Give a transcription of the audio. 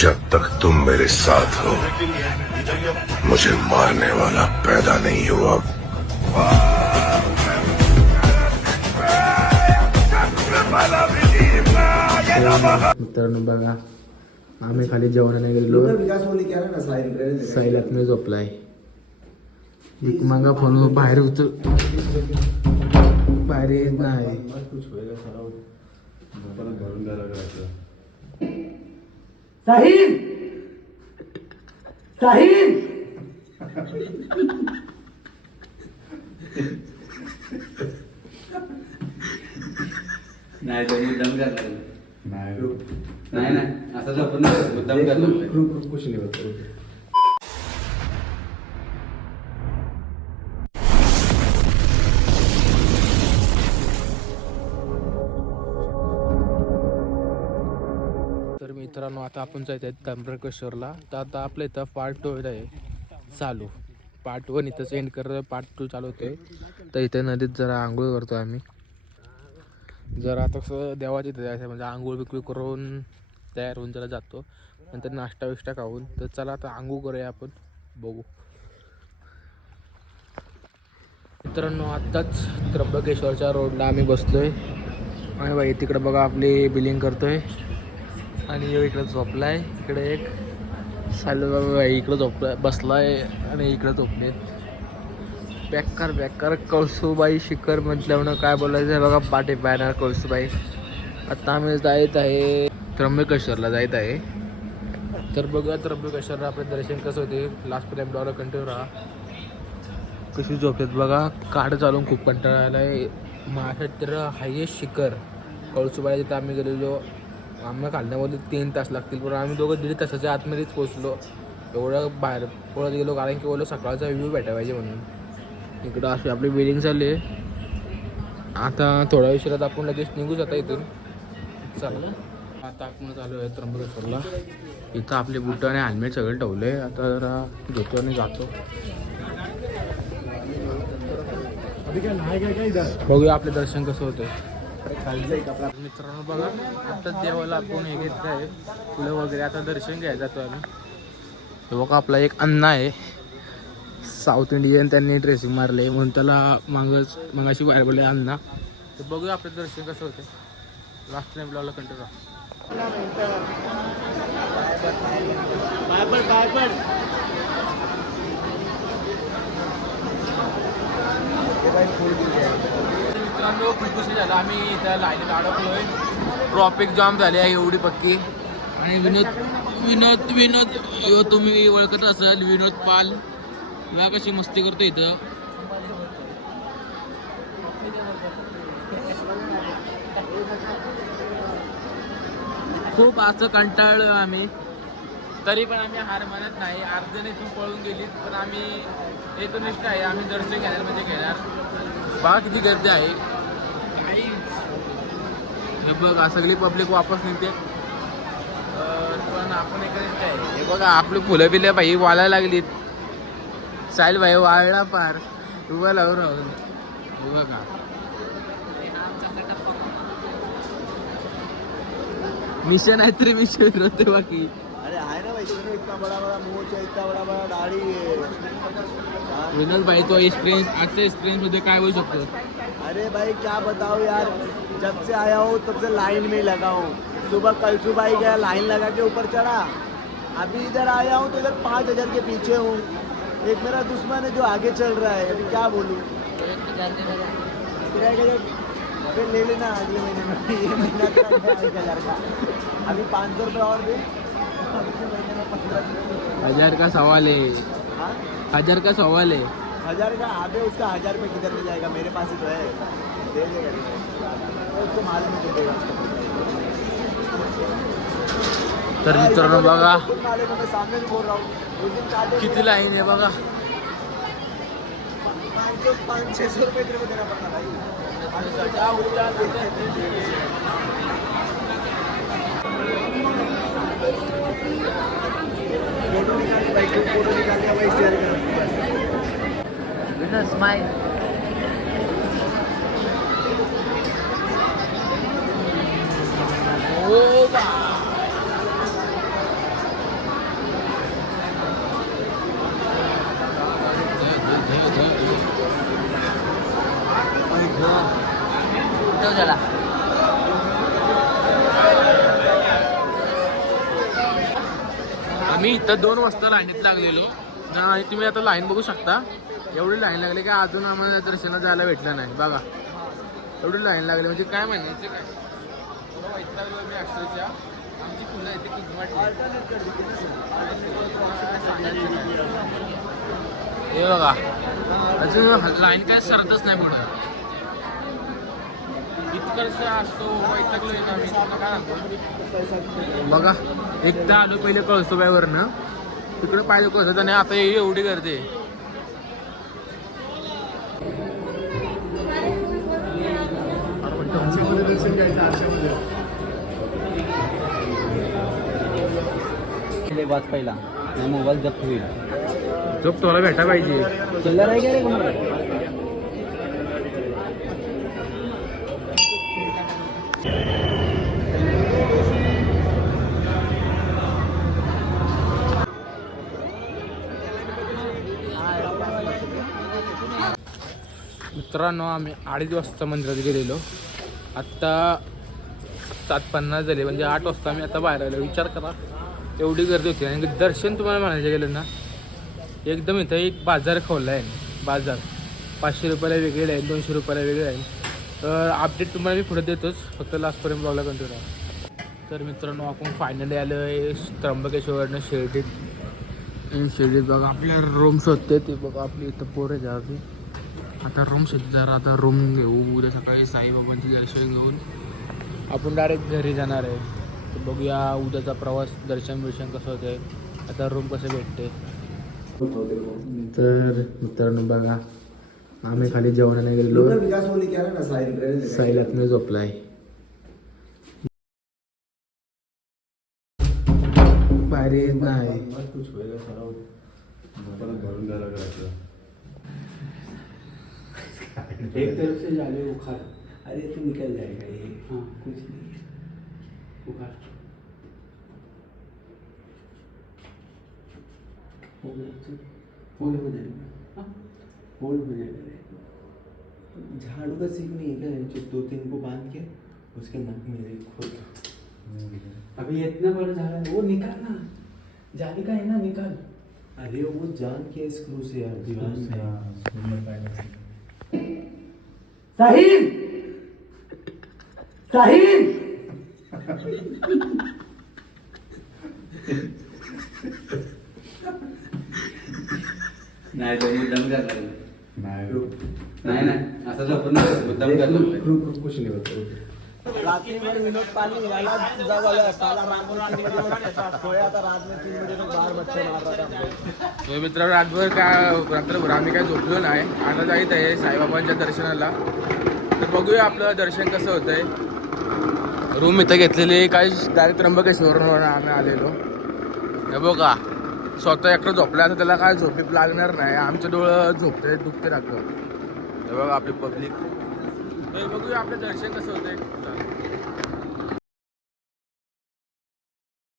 जब तक तुम मेरे साथ हो मुझे मारने वाला पैदा नहीं हुआ. मित्रांनो बघा, आम्ही खाली जेवणाने गेलो. साईलात मी झोपलाय. एक मागा फोन बाहेर उतर, बाहेर येत नाही. साहिल साहिल नाही तो मुद्दाम करणार नाही नाही असं आपण मुद्दाम करणार कुछ नहीं होता. तर मित्रांनो, आता आपण जायचं आहे त्र्यंबकेश्वरला. तर आता आपल्या इथं पार्ट 2 आहे चालू. पार्ट 1 इथंच एंड करतो, पार्ट 2 चालू होते. तर इथे नदीत जरा आंघोळ करतो आम्ही. जरा आता कसं देवाच्या इथं जायचं म्हणजे आंघोळ बिकूळ करून तयार होऊन जरा जातो, नंतर नाश्ता विष्टा खाऊन. तर चला आता आंघोळ करूया आपण, बघू. मित्रांनो, आत्ताच त्र्यंबकेश्वरच्या रोडला आम्ही बसलोय आणि बाई तिकडे बघा आपली बिलिंग करतोय आणि इकडे झोपलाय. इकडे एक बाबा इकडे झोपलाय, बसलाय आणि इकडे झोपले. बेकार बेकार कळसूबाई शिखर म्हटल्यावर काय बोलायचं बघा, पाठी पाहणार कळसूबाई. आता आम्ही जायत आहे त्र्यंबकेश्वरला जायत आहे. तर बघूया त्र्यंबकेश्वरला आपलं दर्शन कसं होते. लास्टपर्यंत ब्लॉगला कंटिन्यू राहा. कशी झोपेत बघा, काढ चालून खूप कंटाळा आला आहे. महाराष्ट्र हायेस्ट शिखर कळसूबाई, तिथं आम्ही गेलेलो. आम्हाला काढण्यामध्ये 3 तास लागतील, पण आम्ही दोघं 1.5 तासाच्या आतमध्येच पोचलो. एवढं बाहेर पळत गेलो कारण की बोललो सकाळचा व्ह्यू भेटायला पाहिजे म्हणून. इकडं अशी आपली बिल्डिंग चालली आहे. आता थोड्या उशिरात आपण लगेच निघू जाता इथून. चला आता आपण चालू आहे त्र्यंबकेश्वरला. इथं आपले बुट आणि हेल्मेट सगळं ठेवलं आहे. आता जरा घेतो आणि जातो. बघूया आपले दर्शन कसं होतं. मित्रांनो बघा, आता देवाला आपण हे घेतलं आहे फुलं वगैरे. आता दर्शन घ्यायला जातो आम्ही. हे बघा आपला एक अण्णा आहे साऊथ इंडियन, त्यांनी ड्रेसिंग मारले म्हणून त्याला मागाशी बाहेर बोलले अण्णा. तर बघूया आपलं दर्शन कसं होतं. लास्ट टाइम ब्लॉगला कंटिन्यू राहा. मित्रांनो खूप उशीर झाला, आम्ही त्या लाईनीत अडकलोय. ट्रॉफिक जाम झाली आहे एवढी पक्की. आणि विनोद तुम्ही ओळखत असाल, विनोद पाल. बघा कशी मस्ती करतो इथं. खूप असं कंटाळलो आम्ही, तरी पण आम्ही हार मानत नाही. अर्धने इथून पळून गेली पण आम्ही एकनिष्ठ आहे. आम्ही दर्शन घेणार म्हणजे घेणार. बघा किती गर्दी आहे. हे बघा सगळी पब्लिक वापस निघते, पण आपण एकनिष्ठ आहे. हे बघा आपली फुलं बिलं भाई वाळायला लागलीत. साहिल भाई वाळला पार उभा लावून राहून. हे बघा मिशन आहे तरी मिशन होते बाकी. अरे आहे ना भाई, इतना बड़ा बड़ा मूछ है, इतना बड़ा बड़ा दाढ़ी है. विनोद भाई तो एक्सपिरियंस, आजच्या एक्सपिरियंस मध्ये काय बोलू शकतो. अरे भाई क्या बताओ यार, जब से आया हूँ तब से लाइन में लगा हूँ. सुबह कलसूबाई गया, लाइन लगा के ऊपर चढ़ा. अभी इधर आया हूँ तो इधर 5000 के पीछे हूँ. एक मेरा दुश्मन है जो आगे चल रहा है. अभी क्या बोलूँ, फिर ले लेना अगले महीने में. ये महीना 1000 का, अभी 500 रुपये और दे. अगले महीने में 1500. 1000 का सवाल है. हाँ 1000 का सवाल है. 1000 का. अबे उसका 1000 रुपये किधर में जाएगा, मेरे पास ही तो है. दे देगा तो उसको मालूम नहीं देगा. तर मित्रांनो बघा मैं सामने भी बोल रहा हूँ, किती लाईन आहे बघा. 500-600 रुपये तेरे को देना पड़ता भाई. फोटो निकाल दिया भाई, शेयर कर. स्माइल. चला. आम्ही इथं 2 वाजता लाईनीत लागलेलो आणि तुम्ही आता लाईन बघू शकता. एवढी लाईन लागली की अजून आम्हाला दर्शनाला जायला भेटलं नाही. बघा एवढी लाईन लागली म्हणजे काय म्हणायचं काय. थोडं वैतागलो मी अक्षरशः. आमची पुन्हा इथे हे बघा अजून लाईन काय सरतच नाही पुढं. इतकंच असतो वैतागलोय ना मी. काय सांगतो बघा. एकदा आलो पहिले कळसोबाईवरनं तिकडे पाहिजे कसं आणि आता एवढी गर्दी आहे. वाच पहिला नाही मोबाईल जप्त होईल. जप तुला भेटा पाहिजे. चिल्लर आहे का रे कोणाला? मित्रांनो आम्ही 2:30 वाजता मंदिरात गेलेलो. आत्ता 7:50 झाले म्हणजे 8 वाजता आम्ही आता बाहेर आलो. विचार करा एवढी गर्दी होती. आणि दर्शन तुम्हाला म्हणायचं गेलं ना एकदम इथं एक बाजार खोलला आहे. बाजार 500 रुपयाला वेगळे आहे, 200 रुपयाला वेगळे आहे. तर अपडेट तुम्हाला मी पुढे देतोच. फक्त लास्टपर्यंत ब्लॉगला कंटिन्यू राहा. तर मित्रांनो आपण फायनली आलो आहे त्र्यंबकेश्वरनं शिर्डीत. शिर्डीत बघा आपल्या रूम्स होते ते बघा. आपली इथं पोरं जावी आता रूम जरा आता रूम घेऊ. उद्या सकाळी साईबाबांची दर्शन घेऊन आपण डायरेक्ट घरी जाणार आहे. तर बघूया उद्याचा प्रवास दर्शन कसं होतं आहे. आता रूम कसं भेटते. तर मित्रांनो बघा आम्ही खाली जेवणाने गेलेलो. साईलातनं झोपला आहे. भारी नाही एक तरफ से जाले बुखार. अरे तो निकल जाएगा ये. हाँ कुछ नहीं बुखार हो गया. होल्ड हो जाएगा. हाँ होल्ड हो जाएगा. झाड़ू का सीख नहीं है क्या जो 2-3 को बांध के उसके नाक में खोल. अभी इतना बड़ा झाड़ा है वो निकाल ना. जाली का है ना निकाल. अरे वो जान के स्क्रू से यार दीवार में. साहिल साहिल नाही तो मुद्दाम करला. नाही असं झोपून मुद्दाम करला. कुछ नहीं होता. रात्रीभर विनोद पानी मिला तुझा वाला साला रामपुर 3 बजे तक सोया था. रात में 3 बजे तक बाहर बच्चे मार रहा था. तो मित्रांनो रात्रभर आम्ही काय झोपलो नाही. आता जायचं आहे साईबाबांच्या दर्शनाला. तर बघूया आपलं दर्शन कसं होतं आहे. रूम इथं घेतलेली काय डायरेक्ट त्र्यंबकेश्वरवर आम्ही आलेलो. हे बघा स्वतः एकटं झोपला तर त्याला काय झोपी लागणार नाही. आमचं डोळं झोपते दुखते राहतं. हे बघा आपली पब्लिक. बघूया आपलं दर्शन कसं होतंय.